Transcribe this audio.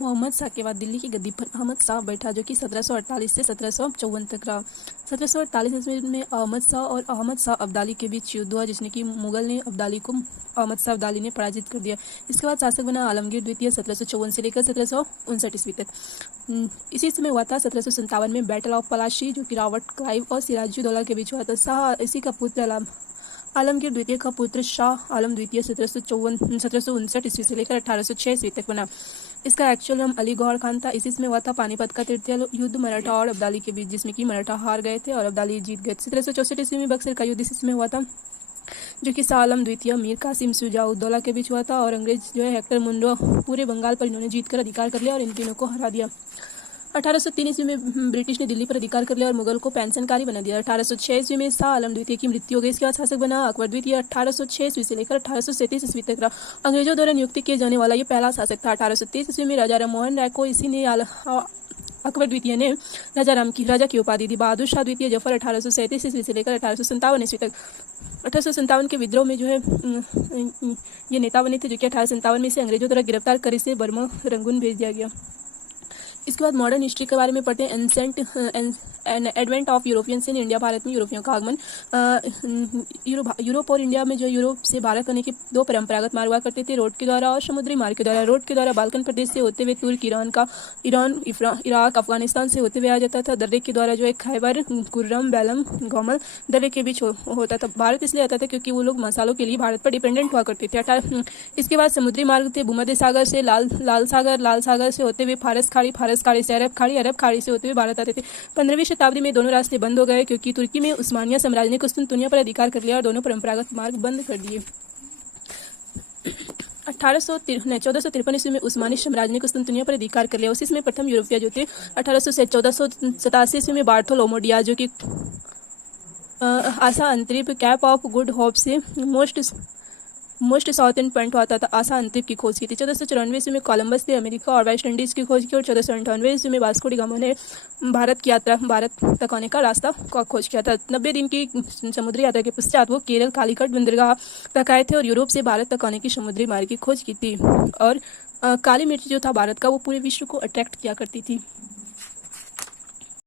मोहम्मद शाह के बाद दिल्ली की गद्दी पर अहमद शाह बैठा, जो कि 1748 से 1754 तक रहा। 1748 ईस्वी में अहमद शाह और अहमद शाह अब्दाली के बीच युद्ध हुआ, जिसने कि मुगल ने अहमद शाह अब्दाली ने पराजित कर दिया। इसके बाद शासक बना आलमगीर द्वितीय 1754 से लेकर 1759 ईस्वी तक। इसी समय हुआ था 1757 में बैटल ऑफ पलाशी, जो कि रॉबर्ट क्लाइव और सिराजुद्दौला के बीच हुआ था। शाह इसी का पुत्र आलमगीर द्वितीय का पुत्र शाह आलम द्वितीय 1759 ईस्वी से लेकर 1806 ईस्वी तक बना। इसका एक्चुअल नाम अली गौहर खान था। इसी में हुआ था पानीपत का तृतीय युद्ध मराठा और अब्दाली के बीच, जिसमें कि मराठा हार गए थे और अब्दाली जीत गए। 1764 ईस्वी में बक्सर का युद्ध इसी में हुआ था, जो कि शाह आलम द्वितीय मीर कासिम शुजाउद्दौला के बीच हुआ था। और अंग्रेज जो है हेक्टर मुंडो पूरे बंगाल पर इन्होंने जीत कर अधिकार कर लिया और इन तीनों को हरा दिया। 1803 ईस्वी में ब्रिटिश ने दिल्ली पर अधिकार कर लिया और मुगल को पेंशनकारी बना दिया। 1806 ईस्वी में शाह आलम द्वितीय की मृत्यु हो गई। इसके बाद शासक बना अकबर द्वितीय। 1806 ईस्वी से लेकर 1837 ईस्वी तक रहा। अंग्रेजों द्वारा नियुक्त किए जाने वाला ये पहला शासक था। 1830 ईस्वी में राजा राम मोहन राय को इसी ने अकबर द्वितीय ने राजा की उपाधि दी। बहादुर शाह द्वितीय जफर 1837 ईस्वी से लेकर 1857 ईस्वी तक। 1857 के विद्रोह में जो है ये नेता बने थे, जो कि 1857 में से अंग्रेजों द्वारा गिरफ्तार कर इसे बर्मा रंगून भेज दिया गया। इसके बाद मॉडर्न हिस्ट्री के बारे में पढ़ते हैं। Advent of Europeans in India, Bharat में यूरोपियों का आगमन। यूरोप और इंडिया में जो यूरोप से भारत आने के दो परंपरागत मार्ग हुआ करते थे, रोड के द्वारा और समुद्री मार्ग के द्वारा। रोड के द्वारा बाल्कन प्रदेश से होते हुए तुर्क, इराक, अफगानिस्तान से होते हुए आ जाता था। दर्रे के द्वारा जो है खैबर, कुर्रम, बेलम, गोमल दर्रे के बीच होता था। भारत इसलिए आता था क्योंकि वो लोग मसालों के लिए भारत पर डिपेंडेंट हुआ करते थे। इसके बाद समुद्री मार्ग थे, भूमध्य सागर से लाल सागर से होते हुए फारस खाड़ी से अरब खाड़ी से होते हुए भारत आते थे। 15वीं शताब्दी में दोनों रास्ते बंद हो गए क्योंकि तुर्की में उस्मानिया साम्राज्य ने कुस्तुनतुनिया पर अधिकार कर लिया और दोनों परंपरागत मार्ग बंद कर दिए। 1453 ईस्वी में उस्मानी साम्राज्य ने कुस्तुनतुनिया पर अधिकार कर लिया। उसी में प्रथम यूरोपीय जो थे 1487 ईस्वी में बार्थोलोमो डियाज, जो कि आशा अंतरिप कैप ऑफ गुड होप से मोस्ट साउथर्न पॉइंट होता था, आशा अंतरिप की खोज की थी। 1494 ईस्वी में कोलंबस ने अमेरिका और वेस्ट इंडीज की खोज की और 1498 ईस्वी में वास्को डी गामा ने भारत तक आने का रास्ता का खोज किया था। 90 दिन की समुद्री यात्रा के पश्चात वो केरल कालीकट बंदरगाह तक आए थे और यूरोप से भारत तक आने की समुद्री मार्ग की खोज की थी। और काली मिर्च जो था भारत का, वो पूरे विश्व को अट्रैक्ट किया करती थी।